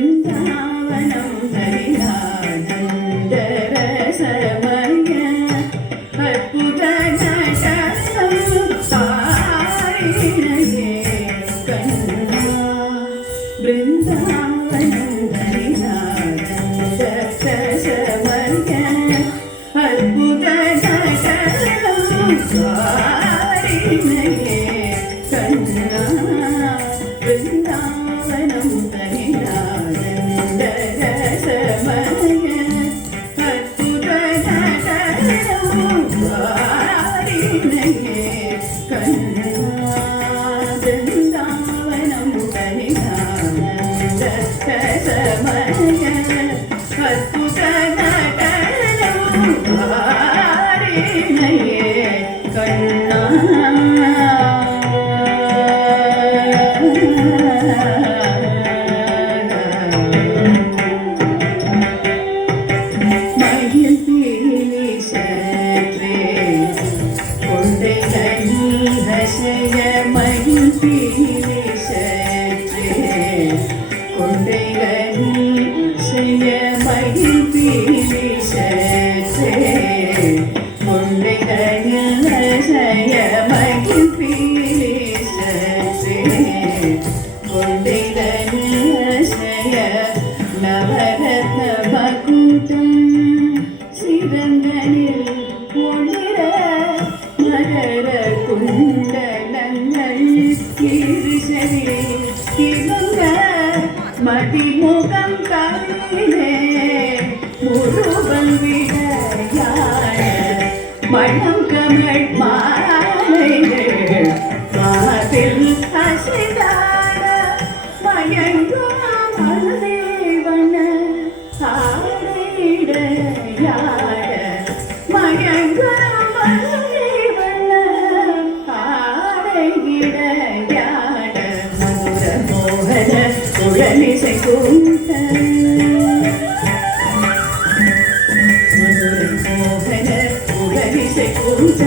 ಬೃಂದಾವನಂ ಹರಿನಾನಂದರಸಮಯ ಅದ್ಭುತ ನಟನಂ ಸಾರಿಣಯೇ ಕಣ್ಣ ಬೃಂದಾವನಂ ಹರಿನಾನಂದರಸಮಯ ಅದ್ಭುತ ನಟನಂ ಸಾರಿಣಯೇ ಕಣ್ಣ ಬೃಂದಾವನಂ ಹರಿನಾನಂದರಸಮಯ ಅದ್ಭುತ ನಟನಂ ಸಾರಿಣಯೇ ಕಣ್ಣ ಬೃಂದಾವನಂ ಹರಿನಾನಂದರಸಮಯ ಅದ್ಭುತ ನಟನಂ ಸಾರಿಣಯೇ ಕಣ್ಣ நவரத்ன பகுதம் சிறந்தனில் ஒளிர மகர குண்டலங்கள் கிருஷரி கிருங்க மதிமுகம் கவினே முருகன் விடையாட மணம் கமழ் மாலைகள் காதில் அசைதாட மயங்கும் மனதேவன ஆடையிடையாட மயங்கும் மனதேவன ஆடையிடையாட மதுர மோகன குழலிசை கூட்ட மதுர மோகன குழலிசை கூட்ட